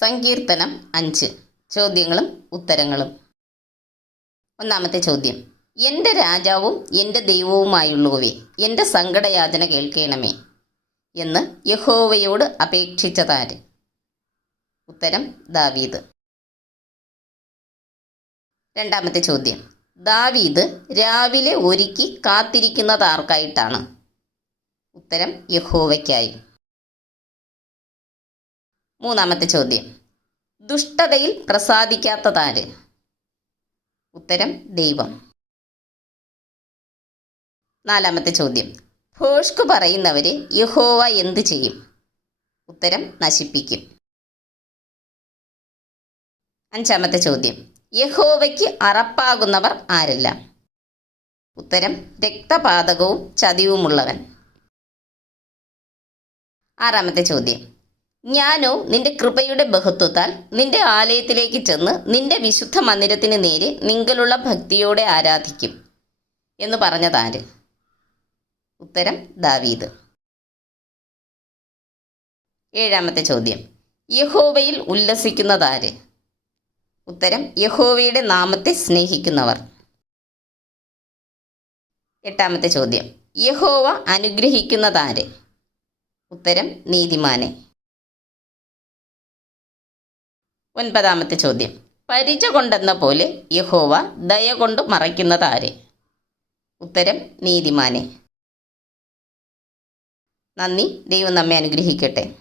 സങ്കീർത്തനം അഞ്ച്. ചോദ്യങ്ങളും ഉത്തരങ്ങളും. ഒന്നാമത്തെ ചോദ്യം. എന്റെ രാജാവും എന്റെ ദൈവവുമായുള്ളവേ എന്റെ സങ്കടയാചന കേൾക്കണമേ എന്ന് യഹോവയോട് അപേക്ഷിച്ചതാര്? ഉത്തരം ദാവീദ്. രണ്ടാമത്തെ ചോദ്യം. ദാവീദ് രാവിലെ ഒരുക്കി കാത്തിരിക്കുന്നതാർക്കായിട്ടാണ്? ഉത്തരം യഹോവയ്ക്കായി. മൂന്നാമത്തെ ചോദ്യം. ദുഷ്ടതയിൽ പ്രസാദിക്കാത്തതാര്? ഉത്തരം ദൈവം. നാലാമത്തെ ചോദ്യം. ഹോഷ്കു പറയുന്നവര് യഹോവ എന്ത് ചെയ്യും? ഉത്തരം നശിപ്പിക്കും. അഞ്ചാമത്തെ ചോദ്യം. യഹോവയ്ക്ക് അറപ്പാകുന്നവർ ആരെല്ലാം? ഉത്തരം രക്തപാതകവും ചതിവുമുള്ളവൻ. ആറാമത്തെ ചോദ്യം. ഞാനോ നിന്റെ കൃപയുടെ ബഹുത്വത്താൽ നിന്റെ ആലയത്തിലേക്ക് ചെന്ന് നിന്റെ വിശുദ്ധ മന്ദിരത്തിന് നേരെ നിങ്ങളുള്ള ഭക്തിയോടെ ആരാധിക്കും എന്ന് പറഞ്ഞതാര്? ഉത്തരം ദാവീദ്. ഏഴാമത്തെ ചോദ്യം. യഹോവയിൽ ഉല്ലസിക്കുന്നതാര്? ഉത്തരം യഹോവയുടെ നാമത്തെ സ്നേഹിക്കുന്നവർ. എട്ടാമത്തെ ചോദ്യം. യഹോവ അനുഗ്രഹിക്കുന്നതാര്? ഉത്തരം നീതിമാനെ. ഒൻപതാമത്തെ ചോദ്യം. പരിച കൊണ്ടെന്ന പോലെ യഹോവ ദയ കൊണ്ട് മറയ്ക്കുന്നതാരെ? ഉത്തരം നീതിമാനെ. നന്ദി. ദൈവം നമ്മെ അനുഗ്രഹിക്കട്ടെ.